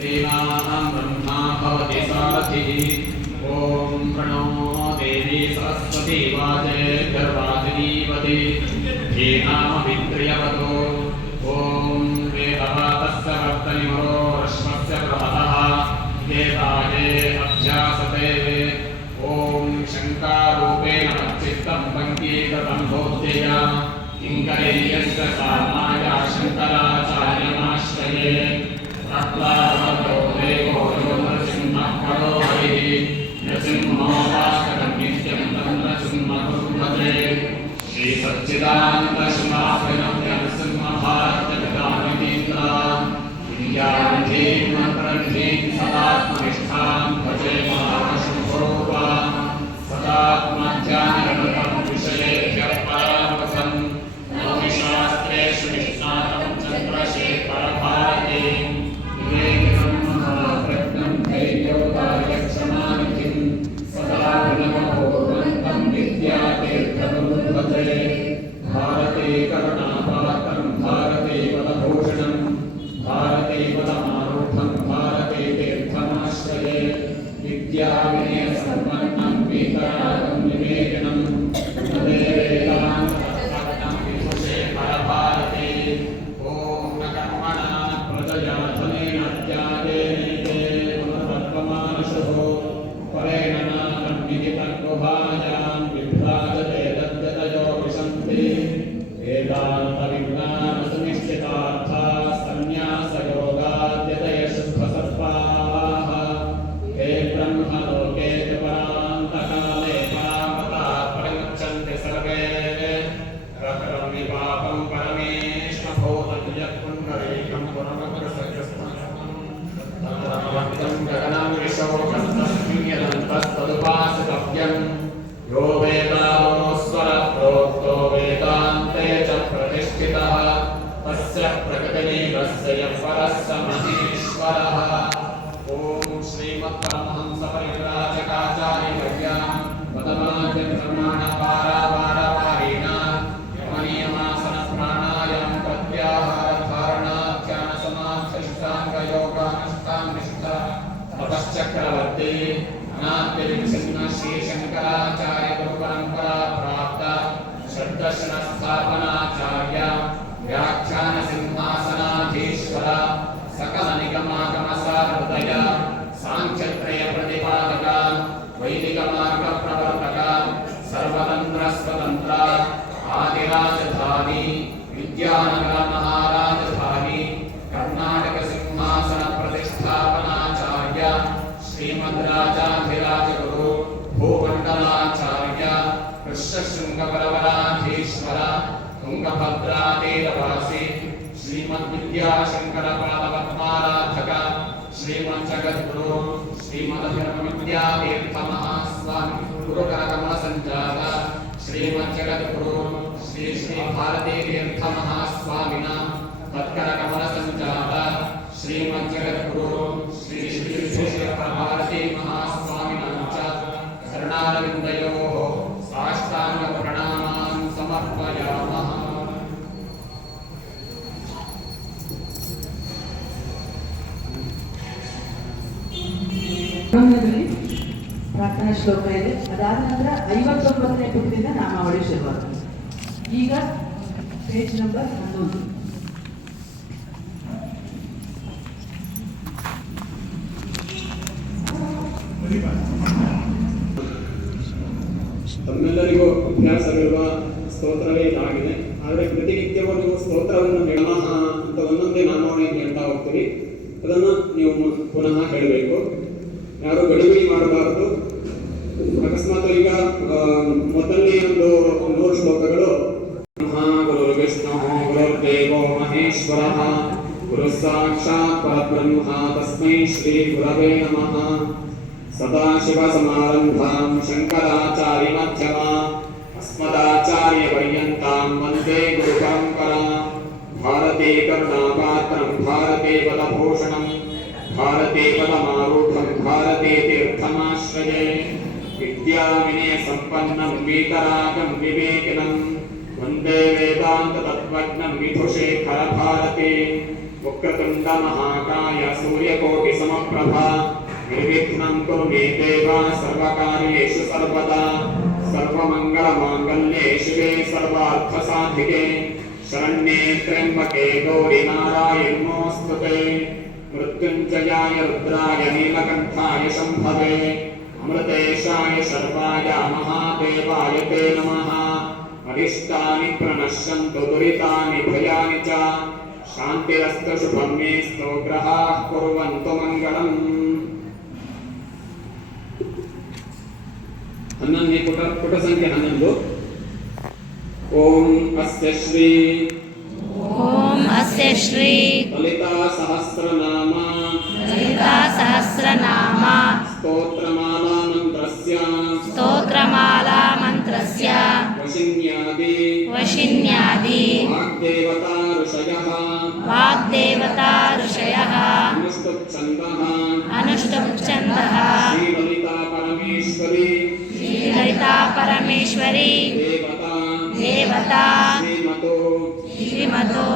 ब्रह्मा भवति सारथिः। ॐ प्रणो देवी सरस्वती वाजेर्वाजिनीवति धेनामभित्र्यवतो। ॐ वेदवातस्य वर्तनिमरो रश्मस्य प्रभतः केताये अभ्यासते। ॐ शङ्कारूपेण मच्चित्तं पङ्कीकृतं भोज्यया किङ्करेयस्य सामाया शङ्कराचार्यमाश्रये। प्रह्लादो देवो यो नृसिंहः परो हरिः नृसिंहो वासकं नित्यं नृसिंहकुर्वते। श्रीसच्चिदानन्दशिवाभ्यनं नृसिंहभारतजगदामितीन्द्रा विद्यानिधिं मन्त्रनिधिं सदात्मनिष्ठां भजे महाशुभरूपा। सदात्मध्यानरतं विषयेभ्यः परावसन् योगिशास्त्रेषु निष्णातं चन्द्रशेखरभारतीं विवेकिनं महाप्रज्ञं धैर्योदार्यक्षमानिधिं सदा विनमपूर्वन्तं विद्यातीर्थमुद्भते। भारते करुणापात्रं भारते पदभूषणं भारते पदमारूढं भारते तीर्थमाश्रये। विद्याविनयसम्पन्नं वीतरागं विवेकिनं वन्दे वेदान्ततत्त्वज्ञं विभूषेखरभारते। ॐ न कर्मणा प्रजया धनेन त्यागेनैते पुनर्वत्वमानशुः परेण नामं विदितर्गुभायां विभ्राजते तद्यतयो विशन्ति। वेदान्तविज्ञानसुनिश्चितार्थाः सन्न्यासयोगाद्यतय शुद्धसत्त्वाः ते ब्रह्मलोके च परान्तकाले परामता प्रगच्छन्ति सर्वे। रकरं विपापं परमेष्णभूतं यत्पुण्डरीकं पुनमग्रसकृष्णं गगनं विशोकं तस्मिन् यदन्तस्तदुपासितव्यं। यो वेदालो स्वरप्रोक्तो वेदान्ते च प्रतिष्ठितः तस्य प्रकृतिनीलस्य यः परः स महेश्वरः। ॐ श्रीमत्परमहंसपरिव्राजकाचार्यवर्यां पदमाद्यप्रमाणपारावारवारिणा यमनियमासनप्राणायां प्रत्याहारधारणाध्यानसमाध्यष्टाङ्गयोगानुष्ठाननिष्ठा तपश्चक्रवर्ती अनाद्यविच्छिन्न श्रीशङ्कराचार्यगुरुपरम्परा प्राप्त षड्दर्शनस्थापनाचार्य व्याख्यानसिंहासनाधीश्वर सकलनिगमागमसारहृदय सांख्यत्रयप्रतिपादक वैदिकमार्गप्रवर्तक सर्वतन्त्रस्वतन्त्र आदिराजधानी विद्यानगरमहाराजधानी कर्णाटकसिंहासनप्रतिष्ठापनाचार्य श्रीमद्राजाधिराजगुरु भूमण्डलाचार्य कृष्णशृङ्गपरवराधीश्वर तुङ्गभद्रातीरवासी श्रीमद्विद्याशङ्करपादपद्माराधक श्रीमज्जगद्गुरु श्रीमदधर्मविद्यातीर्थमहास्वामी गुरुकरकमलसञ्जात श्रीमज्जगद्गुरु श्री भारतीतीर्थमहास्वामिना तत्करकमलसञ्जात श्रीमज्जगद्गुरु श्री भारती महास्वामिना च चरणारविन्दयोः साष्टाङ्गप्रणामान् समर्पयामः। ಪ್ರಾರ್ಥನಾ ಶ್ಲೋಕ ಇದೆ. ಅದಾದ ನಂತರ 59ನೇ ಪುಟದಿಂದ ನಾಮಾವಳಿ ಶುರುವಾಗುತ್ತೆ. ಈಗ ಪೇಜ್ ನಂಬರ್ 11. ತಮ್ಮೆಲ್ಲರಿಗೂ ಅಭ್ಯಾಸವಿರುವ ಸ್ತೋತ್ರವೇ ಇದಾಗಿದೆ. ಆದರೆ ಪ್ರತಿನಿತ್ಯವೂ ನೀವು ಸ್ತೋತ್ರವನ್ನು ನಮಃ ಅಂತ ಒಂದೊಂದೇ ನಾಮಾವಳಿಯನ್ನು ಹೇಳ್ತಾ ಹೋಗ್ತೀರಿ. ಅದನ್ನು ನೀವು ಪುನಃ ಹೇಳಬೇಕು. ಯಾರು ಗಡಿಬಿಡಿ ಮಾಡಬಾರದು. ಅಕಸ್ಮಾತ್ ಈಗ ಮೊದಲನೇ ಒಂದು 100 ಶ್ಲೋಕಗಳು ಗುರು ವಿಷ್ಣು ಗುರುರ್ದೇವೋ ಮಹೇಶ್ವರಃ ಗುರು ಸಾಕ್ಷಾತ್ ಪರಬ್ರಹ್ಮ ತಸ್ಮೈ ಶ್ರೀ ಗುರವೇ ನಮಃ. ಸದಾಶಿವಸಮಾರಂಭಾಂ ಶಂಕರಾಚಾರ್ಯಮಧ್ಯಮಾಂ ಅಸ್ಮದಾಚಾರ್ಯಪರ್ಯಂತಾಂ ವಂದೇ ಗುರುಪರಂಪರಾಂ. ಭಾರತೆ ಕರುಣಾಪಾತ್ರಂ ಭಾರತೆ ಪದಭೂಷಣಂ ಭಾರತೆ ಪದಮಾರೂಢಂ ಭಾರತೆ ತೀರ್ಥಮಾಶ್ರಯೇ. विद्याविनयसम्पन्नं वीतरागं विवेकिनं वन्दे वेदान्ततत्त्वज्ञं विभूषेखरभारते। वक्रतुण्ड महाकाय सूर्यकोटि प्रभा निर्विघ्नं कुरु मे देव सर्वकार्येषु सर्वदा सर्वमङ्गलमाङ्गल्ये शिवे सर्वार्थसाधिके शरण्ये त्र्यम्बके गौरि नारायणि नमोऽस्तुते मृत्युञ्जयाय रुद्राय नीलकण्ठाय शम्भवे अमृतेशाय शर्वाय महादेवाय ते नमः अरिष्टानि प्रणश्यन्तु दुरितानि भयानि च शान्तिरस्तु शुभं मेस्तु ग्रहाः कुर्वन्तु मङ्गलम् हन्नन्ने पुट संख्या 11 ओम अस्य श्री ललिता सहस्रनामा स्तोत्रमाला मंत्रस्य वशिन्यादि वाग्देवता ऋषयः अनुष्टुप् छन्दः ललिता परमेश्वरी देवता श्रीमतो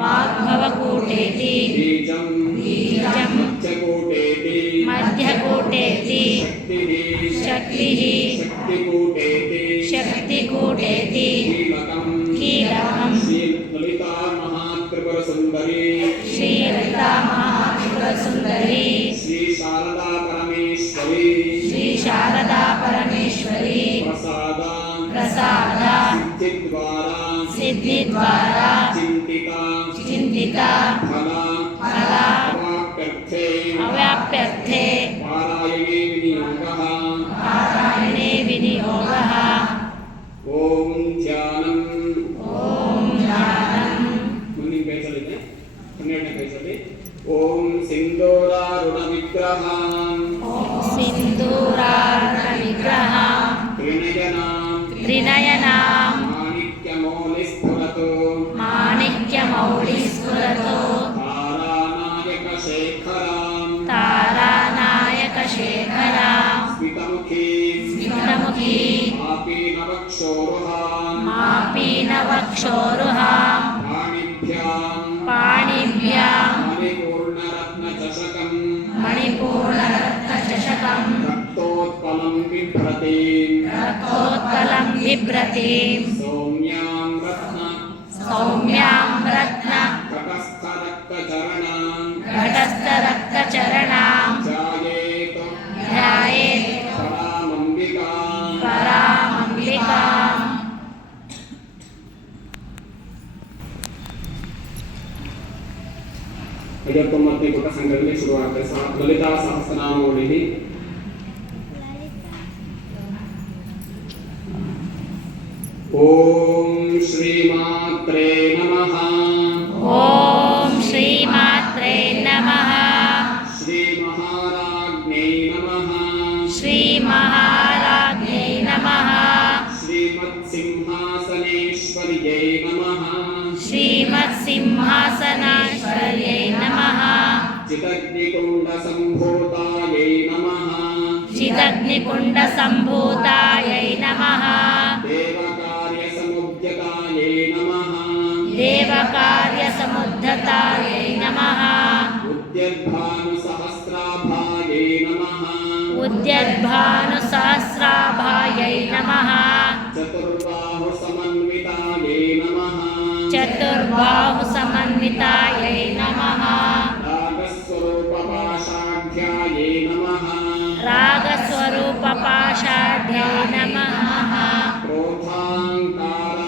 वाग्भवकूटेति बीजं मध्यकूटेति शक्तिः शक्तिकूटेति कीलकम् ललिता महात्रिपुरसुन्दरी श्री शारदा परमेश्वरी प्रसाद सिद्धिद्वारा चिन्तिता फला अव्याप्यर्थे पारायणे विनियोगः ओम ध्यानम् ಮುಂದಿನ ಪೇಜಲ್ಲಿದೆ 12ನೇ ಪೇಜಲ್ಲಿ ಓಂ ಸಿಂಧೂರಾರುಣ ವಿಗ್ರಹಂ ತ್ರಿನಯನಾಂ ಮಾಣಿಕ್ಯಮೌಳಿ ಸ್ಫುರತು ತಾರಾನಾಯಕ ಶೇಖರಾಂ ಸ್ಮಿತಮುಖಿ ಮಾಪೀನವಕ್ಷೋರುಹಾಂ पाणिभ्यां मणिपूर्णरत्नचषकं रक्तोत्पलं बिभ्रतीं सौम्यां रत्न घटस्थरक्तचरणां ध्यायेत् परामम्बिकाम् ಐವತ್ತೊಂಬತ್ತನೇ ಪುಟ ಸಂಘದಲ್ಲಿ ಶುರುವಾಗುತ್ತೆ ಲಲಿತಾ ಸಹಸ್ರನಾಮಾವಳಿ ಓಂ ಶ್ರೀಮಾತ್ರೇ ನಮಃ ಓಂ ಶ್ರೀಮಾತ್ರೇ ನಮಃ ಶ್ರೀ ಮಹಾರಾಜ್ಞೇ ನಮಃ ಶ್ರೀ ಮಹಾರಾಜ್ಞೇ ನಮಃ ಶ್ರೀಮತ್ಸಿಂಹಾಸನೇಶ್ವರ್ಯೈ ನಮಃ श्रीमत्सिंहासनेश्वर्यै नमः चिदग्निकुण्डसम्भूतायै नमः चिदग्निकुण्डसम्भूतायै नमः देवकार्यसमुद्यतायै नमः देवकार्यसमुद्धतायै नमः उद्यद्भानुसहस्राभायै नमः उद्यद्भानुसहस्राभायै नमः चतुर्बाहुसमन्वितायै नमः चतुर्बाहुसमन्वितायै नमः रागस्वरूपपाशाढ्यायै नमः रागस्वरूपपाशाढ्यै नमः क्रोधाङ्कार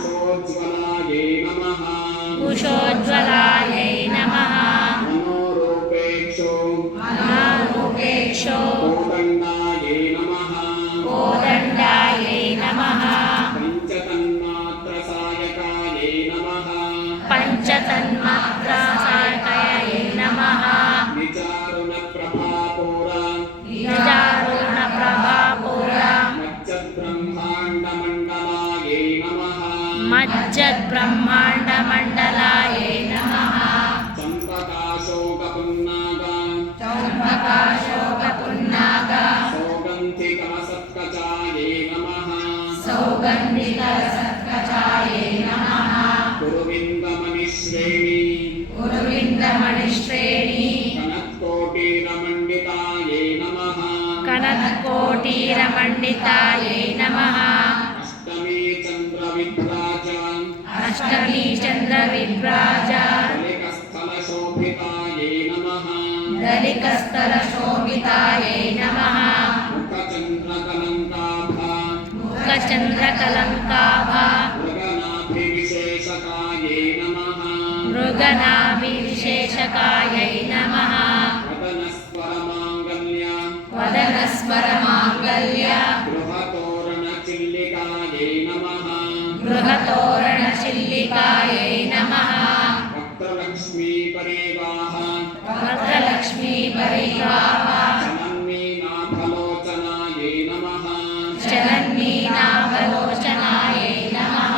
कुशोज्ज्वलायै नमः कुशोज्ज्वलायै नमः मनोरूपेक्षो कोदण्डायै नमः कोदण्डायै नमः पञ्चतन्मात्रसायकायै नमः पञ्चतन्मात्रासायकायै नमः निजारुणप्रभापूरा मज्जद्ब्रह्माण्डमण्डलायै नमः मज्जद्ब्रह्माण्डमण्डलायै नमः चम्पकाशोकपुन्नाग सौगन्धिकसत्कचायै नमः सौगन्धिकसत्कचायै नमः कुरुविन्दमणिश्रेणी गुरुविन्दमणिश्रेणी कनत्कोटीरमण्डितायै नमः कनत्कोटीरमण्डितायै नमः अष्टमी चन्द्रविभ्राज अष्टमी चन्द्रविभ्राज दलिकस्थलशोभितायै नमः दलिकस्थलशोभितायै नमः मुखचन्द्रकलङ्काभा मुखचन्द्रकलङ्काभा मृगनाभिविशेषकायै नमः मृगनाभिविशेषकायै नमः वदनस्वरमाङ्गल्य वदनस्मरमाङ्गल्य गृहतोरणचिल्लिकायै नमः गृहतोरणशिल्लिकायै नमः वक्त्रलक्ष्मीपरिवाह वक्त्रलक्ष्मीपरिवाह जनन्मीनाभलोचनायै नमः जनन्मीनाभलोचनायै नमः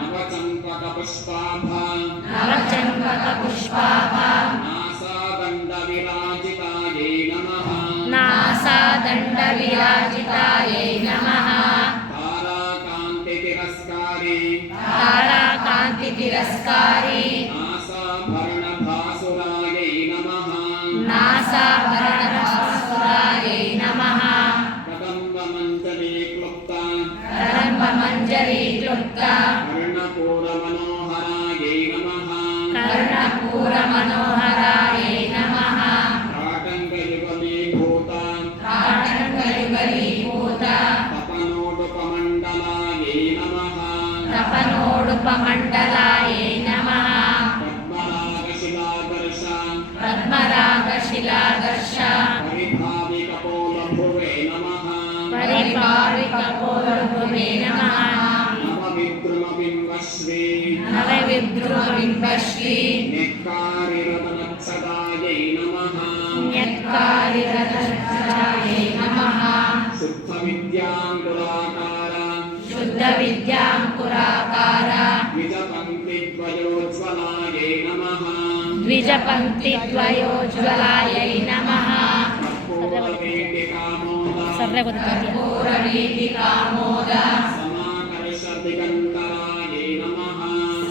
नवचम्पकपुष्पाभा नवचम्पकपुष्पाभा नासादण्डविराजितायै नमः नासादण्डविराजितायै नमः ताराकान्तितिरस्कारी ताराकान्तितिरस्कारी नासाभरणभासुरायै नमः नासाभरणभासुरायै नमः कदम्बमञ्जरीक्लुप्ता कदम्बमञ्जरीक्लुप्ता कर्णपूरमनोहरायै नमः कर्णपूरमनोहरायै नमः काटङ्कयुगलीभूता काटङ्कयुगलीभूता तपनोडुपमण्डलायै नमः तपनोडुपमण्डलायै नमः पद्मरागशिलादर्श पद्मरागशिलादर्श परिभाविकपोलभुवे नमः परिपाविकपोलभुवे नमः नवविद्रुमबिम्बश्री नवविद्रुमबिम्बश्री नेक्कारिरतनत्सदायै नमः न्यत्कारिरतनत्सदायै नमः शुद्धविद्याङ्कुराकार शुद्धविद्याङ्कुराकार द्विजपङ्क्तिद्वयोज्ज्वलायै नमः द्विजपङ्क्तिद्वयोज्ज्वलायै नमः कर्पूरवीतिकामोद समाकर्षदिगन्तरायै नमः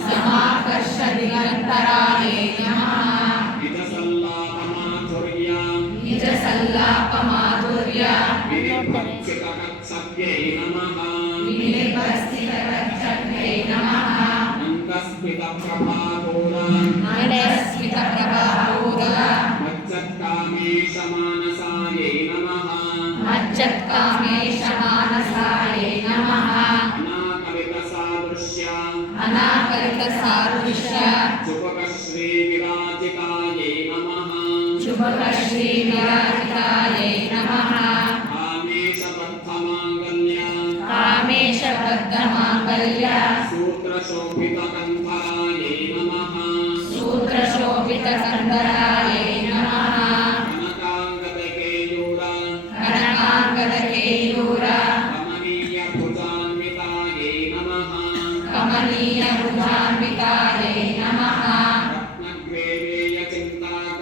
समाकर्षदिगन्तरायै नमः निजसल्लापमाधुर्य निजसल्लापमाधुर्य विनिर्भक्षितकत्सव्यै नमः विनिर्भस्तितकच्छब्दै नमः नन्दस्मितप्रभापूर मण्डस्मितप्रभापूर मज्जत्कामेशमानसायै नमः मज्जत्कामेशमानसायै नमः अनाकलितसादृश्य अनाकलितसादृश्य चुपकश्रीविराजितायै नमः शुभकश्रीविराजितायै नमः कामेशबद्धमाङ्गल्य कामेशबद्धमाङ्गल्य सूत्रशोभितकन्धरायै नमः सूत्रशोभितकन्धरायै नमः कनकाङ्गदकेयूर कनकाङ्गदकेयूर कमनीयभुजान्वितायै नमः कमनीयभुजान्वितायै नमः रत्नग्रेवेयचिन्ताक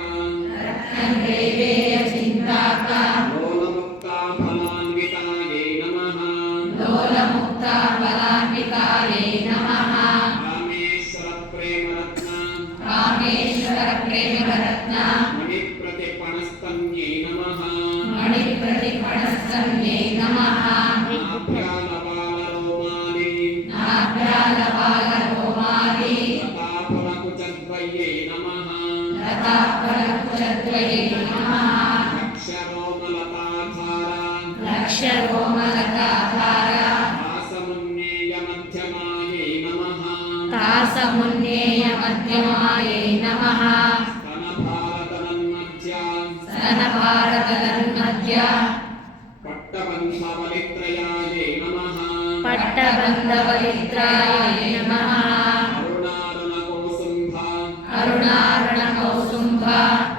रत्नग्रैवेयचिन्ताक लोलमुक्ताफलान्वितायै नमः लोलमुक्ताफलान्वितायै नमः रामेश्वरप्रेमरत्न कामेश्वरप्रेमरत्न मणिप्रतिपणस्तन्यै नमः मणिप्रतिपणस्तन्यै नमः नाभ्यालबालरोमाणि नाभ्यालबालरोमाणि लताफलकुचद्वयै नमः लताफलकुचद्वये नमः अक्षरोमलताधारा लक्ष्यरोमलताधार दासमुन्नेयमध्यमायै नमः तासमुन्नेयमध्यमायै नमः स्तनभारतनन्मध्या स्तनभारतनन्मध्य पट्टबन्धवलित्रयायै नमः पट्टबन्धवलित्रायै नमः अरुणारुणकौसुम्भ अरुणारुणकौसुम्भ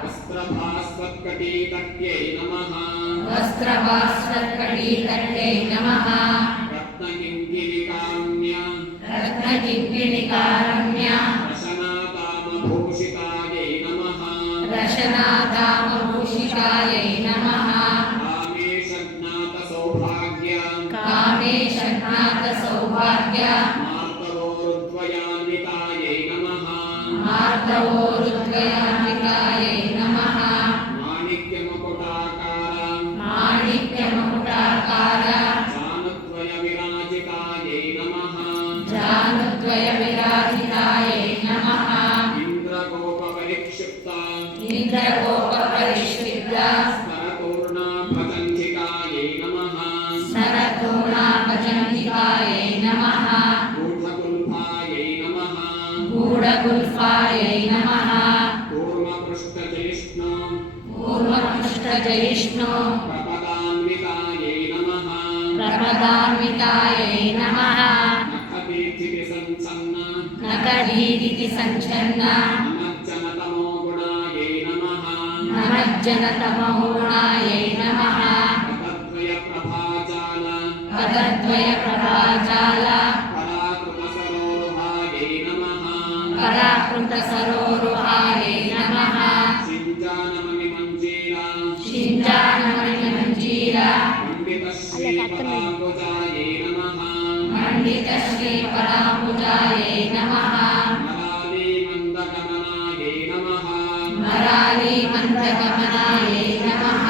वस्त्रभास्वत्कटीतट्यै नमः वस्त्रभास्वत्कटीतट्यै नमः रत्नकिङ्किणिकारुण्य रत्नकिङ्किणिकारम्य रशनातामभूषितायै नमः रशनाधामभूषितायै नमः कामेशज्ञातसौभाग्य कामेशज्ञातसौभाग्य मार्तवोरुद्वयान्वितायै नमः मार्दवोरुद्वयान्वितायै विष्णु प्रपदान्वितायै नमः प्रपदान्वितायै नमः नखदीदिति सञ्चन्न नमज्जनतमोगुणायै नमः नमज्जनतमोगुणायै नमः पदद्वयप्रभाजाल पराकृतसरोरुहायै नमः पराकृतसरोरुहायै नमः शिञ्जानमणिमञ्जीर पण्डितश्रीपदाम्बुजायै नमः पण्डितश्रीपदाम्बुजायै नमः मरालीमन्दगमनायै नमः मरालीमन्दगमनायै नमः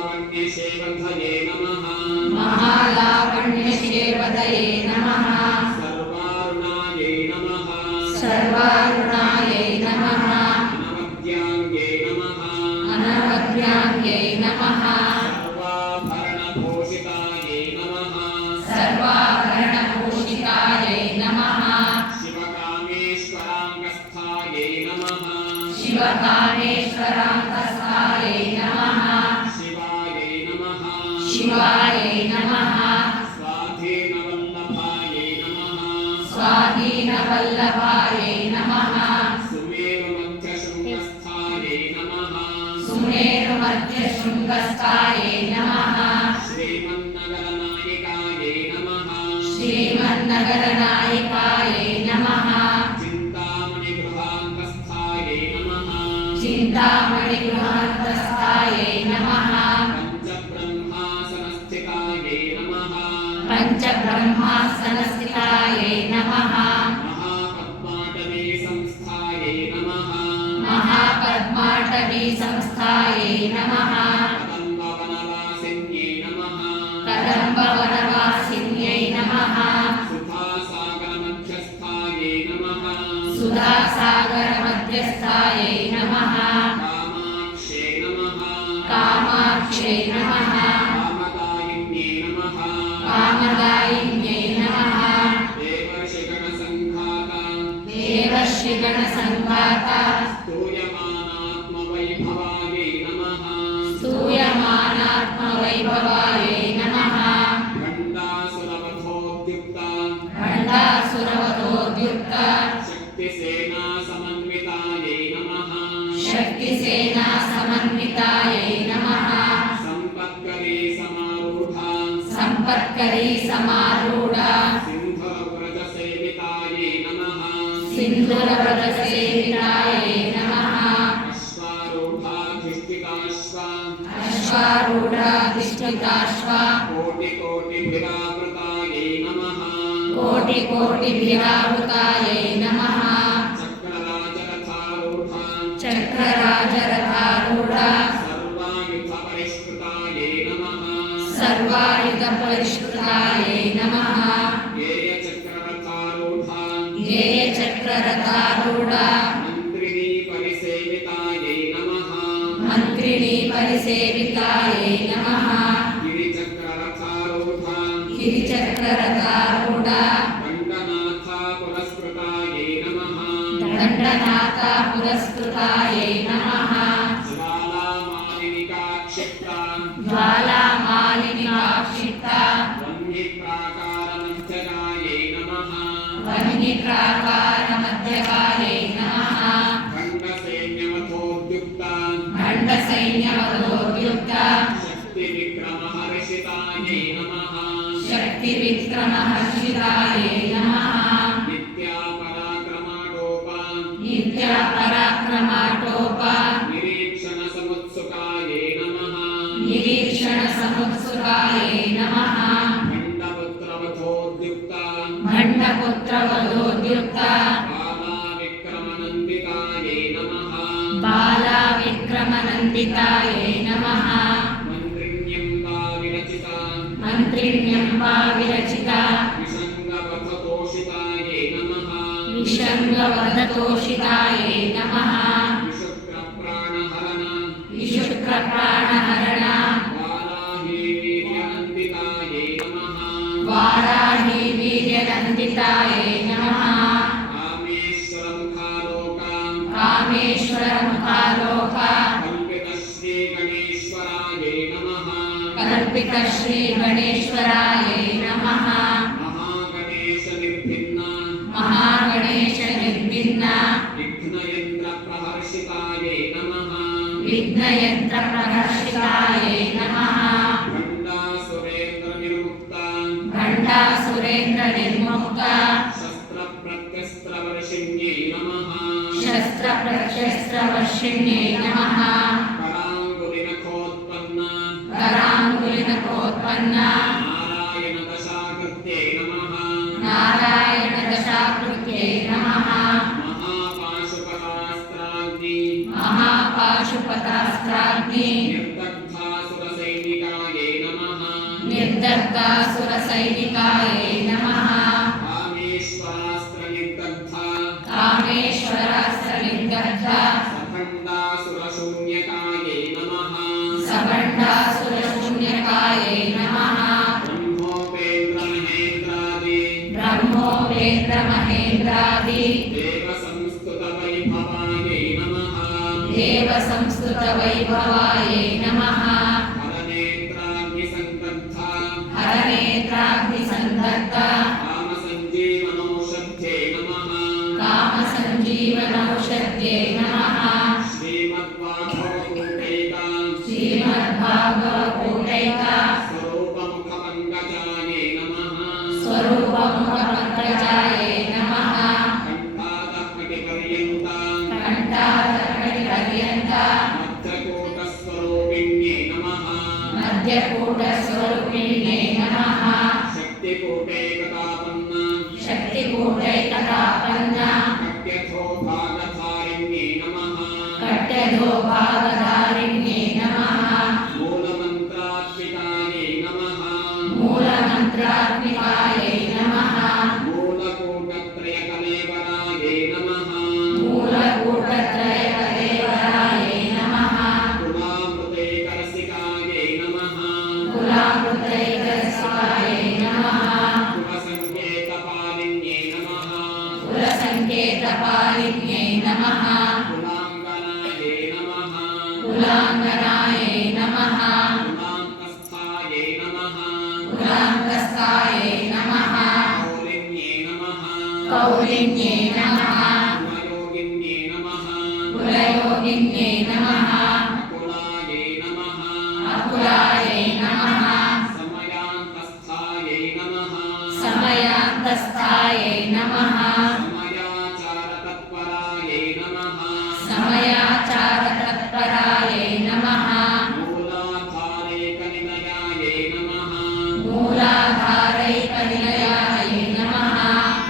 महालावण्यशेवधये नमः महालावण्यशेवदये नमः सर्वारुणायै नमः सर्वारुणायै नमः अनवद्याङ्ग्यै नमः अनवद्याङ्ग्यै नमः सर्वाभरणभूषितायै नमः सर्वाभरणभूषितायै नमः शिवकामेश्वराङ्गस्थायै नमः शिवकामेश्वराङ्गस्थायै नमः शिवायै नमः शिवायै नमः स्वाधीनवल्लभायै नमः स्वाधीनवल्लभायै नमः सुमेरुमध्यशृङ्गस्थायै नमः सुमेरुमध्यशृङ्गस्थायै नमः श्रीमन्नगरनायिकायै नमः श्रीमन्नगरनायिकायै नमः चिन्तामणिगृहान्तस्थायै नमः चिन्तामणिगृहान्तस्थायै नमः पञ्चब्रह्मासनस्थितायै नमः पञ्चब्रह्मासनस्थितायै नमः महापद्माटवीसंस्थायै नमः महापद्माटवीसंस्थायै नमः कदम्बवनवासिन्यै नमः कदम्बवनवासिन्यै नमः सुधासागरमध्यस्थायै नमः सुधासागरमध्यस्थायै नमः कामाक्षै नमः कामाक्षै नमः कामदायिन्यै नमः कामदायिन्यै नमः देवर्षिगणसङ्घाता देवर्षिगणसङ्घाता स्तूयमानात्मवैभवायै नमः स्तूयमानात्मवैभवायै नमः भण्डासुरवधोद्युक्ता भण्डासुरवधोद्युक्ता शक्तिसेनासमन्वितायै नमः शक्तिसेनासमन्वितायै नमः सम्पत्करी समारूढा सम्पत्करी समारूढा सिन्धुरव्रजसेवितायै नमः सिन्धुरव्रजसेवितायै नमः अश्वारूढाधिष्ठिताश्वा अश्वारूढाधिष्ठिताश्वा कोटिकोटिभिरावृतायै नमः कोटिकोटिभिरावृतायै नमः चक्रराजरथारूढा चक्रराजरथारूढा सर्वायुधपरिष्कृतायै नमः सर्वायुधपरिष्कृतायै नमः गेयचक्ररथारूढा गेयचक्ररथारूढा मन्त्रिणी परिसेवितायै नमः मन्त्रिणी परिसेवितायै नमः गिरिचक्ररथारूढा गिरिचक्ररथारूढा दण्डनाथा पुरस्कृतायै नमः दण्डनाथा पुरस्कृतायै नमः ज्वालामालिनिकाक्षिप्ता ज्वालामालिनिकाक्षिप्ता वह्निप्राकारमध्यगायै नमः वह्निप्राकारमध्यकायै नमः खण्डसैन्यवधोद्युक्ता खण्डसैन्यवधोद्युक्ता शक्तिविक्रमहर्षितायै नमः शक्तिविक्रमहर्षितायै नमः नित्यापराक्रमाटोपा नित्यापराक्रमाटोपा निरीक्षणसमुत्सुकायै नमः निरीक्षणसमुत्सुकायै नमः खण्डपुत्रवधोद्युक्ता खण्डपुत्रवधोद्युक्ता बालाविक्रमनन्दितायै नमः बालाविक्रमनन्दितायै नमः मन्त्रिण्यम्बा विरचिता मन्त्रिण्यम्बा विरचिता विषङ्गवधतोषितायै नमः विषङ्गवधतोषितायै नमः विशुक्रप्राणहरण विशुक्रप्राणहरण वाराही वीर्यनन्दितायै नमः वाराही वीर्यनन्दितायै नमः कामेश्वरमुखालोका कामेश्वरमुखालोका कल्पितश्रीगणेश समर्पित श्री गणेश्वरायै नमः। महागणेश निर्भिन्न महागणेश निर्भिन्न विघ्नयंत्र प्रहर्षितायै नमः। विघ्नयंत्र प्रहर्षितायै नमः। भंडासुरेंद्र निर्मुक्ता भंडासुरेंद्र निर्मुक्ता शस्त्र प्रत्यस्त्र वर्षिण्यै नमः। शस्त्र प्रशस्त्र वर्षिण्यै नमः। करांगुलिनखोत्पन्ना करांगुलिनखोत्पन्ना नारायण दशाकृत्यै नमः। नारायण दशाकृत्यै नमः। महापाशुपतास्त्राग्नि महापाशुपतास्त्राग्नि निर्दग्धासुरसैनिकायै नमः। निर्दग्धासुरसैनिकायै नमः। कामेश्वरास्त्र निर्दग्धा कामेश्वरास्त्र निर्दग्धा सखण्डासुरशून्यकायै नमः। सबण्डासुरशून्यकायै नमः। ब्रह्मोपेन्द्रमहेन्द्रादि ब्रह्मोपेन्द्रमहेन्द्रादि देवसंस्तुतवैभवायै नमः। देवसंस्तुतवैभवायै नमः। हरनेत्राग्निसन्दग्धा हरनेत्राग्निसन्दग्धा कामसञ्जीवनौषध्ये नमः। कामसञ्जीवनौषध्ये नमः। श्रीमद्वाघवकूटैका श्रीमद्भागवतैका स्वरूपमुखपङ्कजायै नमः। स्वरूपमुखपङ्कजायै नमः। कण्ठादकटिपर्यन्ता कण्ठादकटिपर्यन्ता मध्यकूटस्वरूपिण्यै नमः। मध्यकूटस्वरूपिण्यै नमः। शक्तिकूटैकतापन्ना शक्तिकूटैकतापन्ना कट्यथोभागधारिण्यै नमः। कट्यधोभागधारिण्यै नमः। मूलमन्त्रात्मिकायै नमः। मूलमन्त्रात्मिकायै नमः। मूलकूटत्रयकलेवरायै नमः। मूलकूटत्रयकलेवरायै नमः। कुलामृतैकरसिकायै नमः। कुलामृतैकरसिकायै नमः। कुलसङ्केतपालिन्यै नमः। कुलसङ्केतपालिन्यै नमः। कुलाङ्गनायै नमः। कुलाङ्गनायै नमः। कुलान्तस्थायै नमः। कुलान्तस्थायै नमः। कौलिन्यै नमः। कौलिन्यै नमः। कुलयोगिन्यै नमः। कुलयोगिन्यै नमः। अकुलायै नमः। अकुलायै नमः। समयान्तस्थायै नमः। समयान्तस्थायै नमः। समयाचारतत्परायै नमः। समयाचारतत्परायै नमः। मूलाधारैकनिलयायै नमः। मूलाधारैकनिलयायै नमः।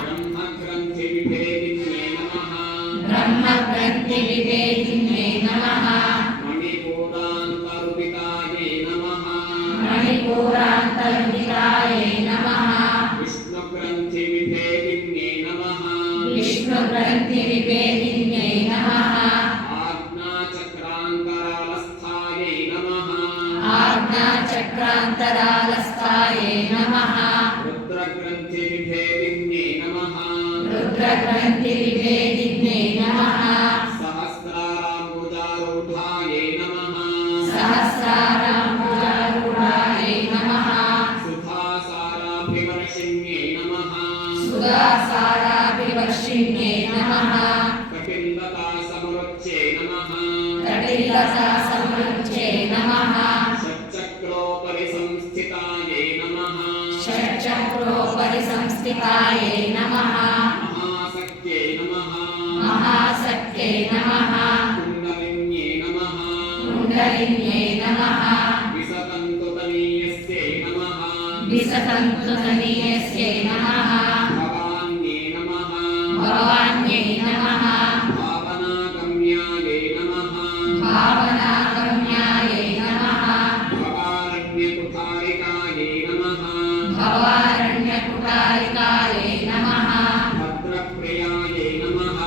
ब्रह्मग्रन्थिविभेदिन्यै नमः। ब्रह्मग्रन्थिविभेदिन्यै नमः। मणिपूरान्तरुदितायै नमः। मणिपूरान्तर्हितायै नमः। विष्णुग्रन्थिविभेदिन्यै नमः। विष्णुग्रन्थिविभेदिन्यै नमः। आज्ञाचक्रान्तरालस्थायै नमः। आज्ञाचक्रान्तरालस्थायै नमः। रुद्रग्रन्थिविभेदिन्यै नमः। रुद्रग्रन्थिविभेदिन्यै नमः। सहस्राराम्बुजारूढायै नमः। सहस्राराम्बुजारूढायै नमः। सुधासाराभिवर्षिण्यै नमः। सुधासाराभिवर्षिण्यै नमः। कटिलतासमरुच्यै नमः। कटिलतासमरुच्यै नमः। षट्चक्रोपरि संस्थितायै नमः। षट्चक्रोपरि संस्थितायै नमः। महाशक्त्यै नमः। महाशक्त्यै नमः। कुण्डलिन्यै नमः। कुण्डलिन्यै नमः। विसतन्तुतनीयस्यै नमः। विसतन्तुतनीयस्यै नमः। भवान्यै नमः। भवान्यै नमः। भावनागम्यायै नमः। भावनागम्यायै नमः। भवारण्यकुठारिकायै नमः। भवारण्यकुटारिकायै नमः। भद्रप्रियायै नमः।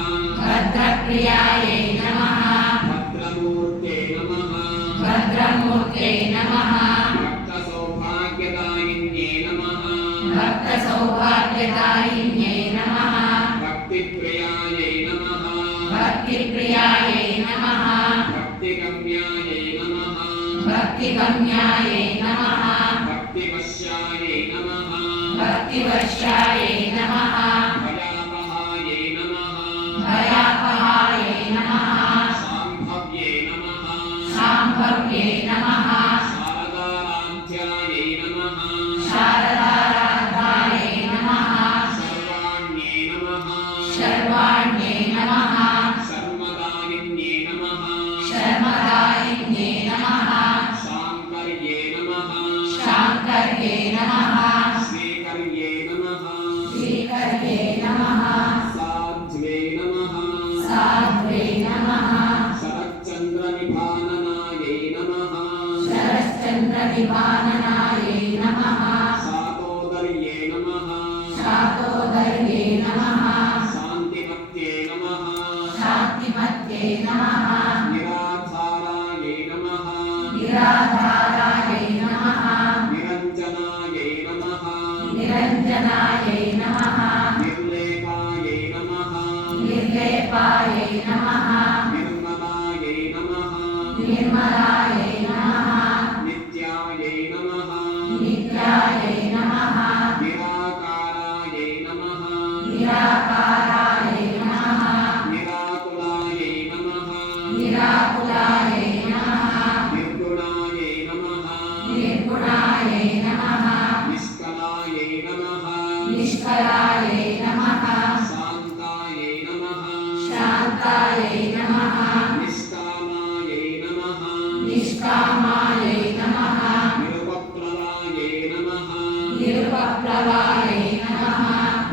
भद्रप्रियायै नमः। भद्रमूर्त्यै नमः। भद्रमूर्त्यै नमः। भक्तसौभाग्यदायिन्यै नमः। भक्तसौभाग्यदायिन्यै नमः। भक्तिप्रियायै नमः। भक्तिप्रियायै नमः। भक्तिगम्यायै नमः। भक्तिगम्यायै नमः। भक्तिवश्यायै नमः भक्तिवर्षायै नमः भयापहायै नमः भयापहायै नमः शाम्भव्ये नमः शाम्भव्ये नमः शारदाराध्यायै नमः शारदाराध्यायै नमः सर्वाण्ये नमः शर्वाण्ये नमः शर्मदायिन्ये नमः शर्मदायिन्ये नमः शाङ्कर्ये नमः शाङ्कर्ये नमः श्रीकर्ये नमः श्रीकर्ये नमः साध्वे नमः साध्वे नमः शरच्चन्द्रनिभाननायै नमः शरश्चन्द्रनिभाननायै नमः शातोदर्ये नमः शातोदर्ये नमः शान्तिमत्ये नमः शान्तिमत्ये नमः निराधारायै नमः निराधारायै नमः निरञ्जनायै नमः निरञ्जनायै नमः निर्लेपायै नमः निर्लेपायै नमः निर्मलायै नमः निर्मलायै नमः नित्यायै नमः नित्यायै नमः निराकारायै नमः निराकारायै नमः निराकुलायै नमः निराकुलायै नमः निर्गुणायै नमः निर्गुणायै नमः निष्कलायै नमः निष्कलायै नमः शान्तायै नमः शान्तायै नमः निष्कामायै नमः निष्कामायै नमः निरुपप्लवायै नमः निरुपप्लवायै नमः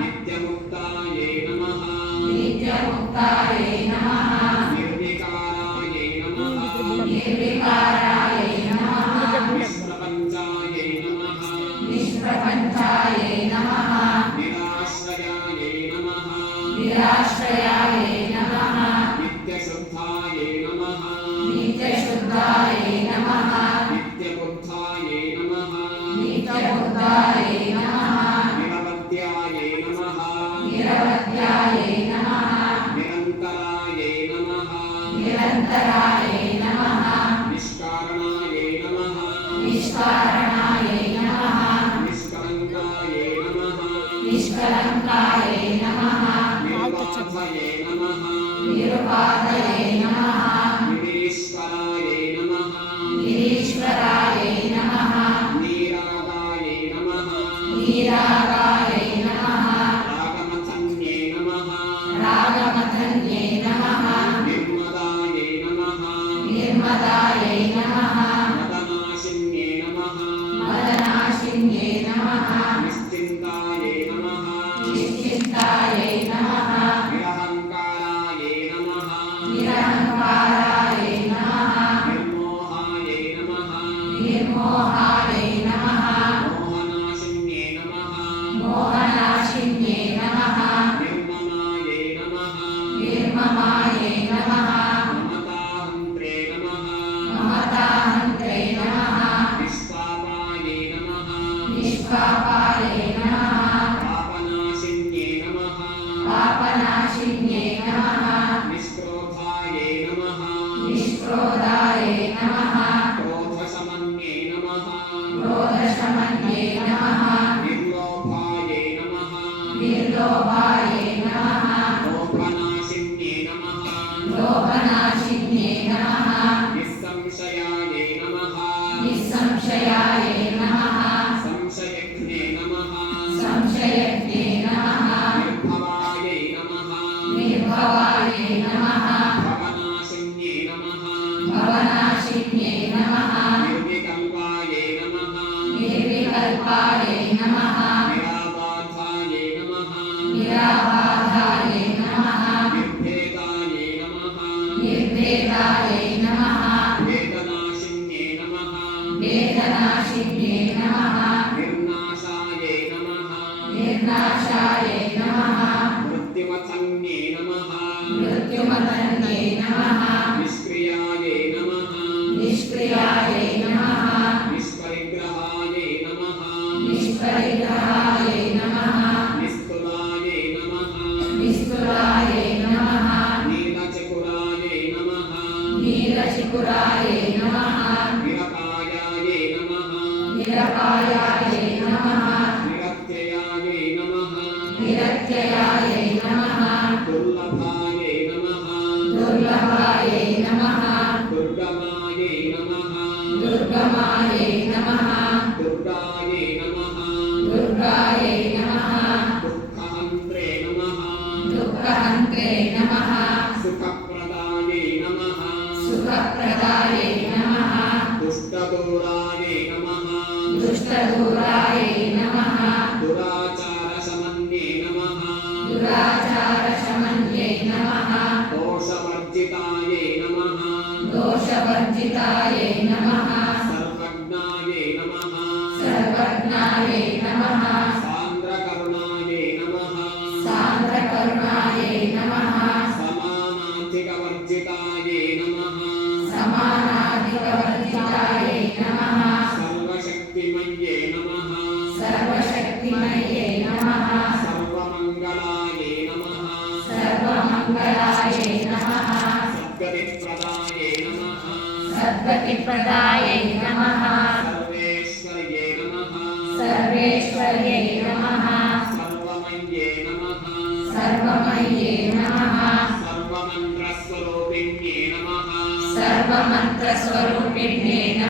नित्यमुक्तायै नमः नित्यमुक्तायै नमः निर्विकारायै नमः निर्विकारायै नमः निष्प्रपञ्चायै नमः निष्प्रपञ्चायै नमः निराश्रयायै नमः निराश्रयायै नमः नित्यशुद्धायै नमः नित्यशुद्धायै नमः नित्यबुद्धायै नमः नित्यबुद्धायै नमः निरवध्यायै नमः निरवध्यायै नमः निरन्तरायै नमः निरन्तरायै नमः निष्कारणायै नमः निष्कारणायै नमः निष्कलङ्कायै नमः निष्कलङ्कायै नमः निर्वाधये नमः निरुपादये नमः निरीश्वरायै नमः गिरीश्वरायै नमः नीरागायै नमः नीरागायै नमः रागमथन्ये नमः रागमथन्ये नमः निर्मदायै नमः निर्मदायै नमः मदनाशिन्ये नमः मदनाशिन्ये नमः निश्चिन्तायै नमः निश्चिन्तायै नमः निरहङ्कारायै नमः निरहङ्कारायै नमः निर्मोहायै नमः निर्मोहायै नमः मोहनाशिन्ये नमः मोहनाशिन्ये नमः निर्ममायै नमः निर्ममायै नमः ममताहन्त्रे नमः ममताहन्त्रे नमः निष्पापायै नमः निष्पापायै नमः पापनाशिन्ये नमः पापनाशिन्ये नमः निष्क्रोधायै नमः निष्क्रोधायै नमः क्रोधशमन्ये नमः क्रोधशमन्ये नमः निर्लोभायै नमः निर्लोभायै नमः लोभनाशिन्ये नमः लोभनाशिन्ये नमः निस्संशयायै नमः निस्संशयायै नमः संशयघ्ने नमः संशयज्ञे नमः निर्भवायै नमः निर्भवायै नमः भवनाशिन्ये नमः भवनाशिन्ये नमः निर्विकल्पायै नमः निर्विकल्पायै नमः निराबाधायै नमः निराबाधायै नमः निर्भेदायै नमः निर्भेदायै नमः वेदनाशिन्ये नमः वेदनाशिन्ये नमः निर्नाशायै नमः निर्नाशायै नमः मृत्युमथन्ये नमः मृत्युमतन्ये नमः निष्क्रियायै नमः निष्क्रियायै नमः निष्परिग्रहायै नमः निष्परिग्रहायै नमः निस्तुलायै नमः निस्तुलायै नमः नीलचकुरायै नमः नीलचिकुरायै नमः निरकायायै नमः निरकायायै दुर्लभायै नमः दुर्गमायै नमः दुर्गमायै नमः दुर्गायै नमः दुर्गायै नमः दुःखहन्त्रे नमः दुःखहन्त्रे नमः सुखप्रदायै नमः सुखप्रदायै नमः दुष्टदूरायै नमः दुष्टदूरायै नमः दुराचारशमन्ये नमः दुराचारशमन्ये नमः दोषवर्जितायै नमः दोषवर्जितायै नमः सर्वज्ञायै नमः सर्वज्ञायै नमः सान्द्रकरुणायै नमः सान्द्रकरुणायै नमः समानाधिकवर्जितायै नमः समानाधिकवर्जितायै नमः सर्वशक्तिमये नमः सर्वशक्तिमये नमः सर्वमङ्गलायै नमः सर्वमङ्गलायै नमः सद्गतिप्रदायै नमः सद्गतिप्रदायै नमः सर्वेश्वर्ये नमः सर्वेश्वर्यै नमः सर्वमये नमः सर्वमय्ये नमः सर्वमन्त्रस्वरूपिण्ये नमः सर्वमन्त्रस्वरूपिण्ये नमः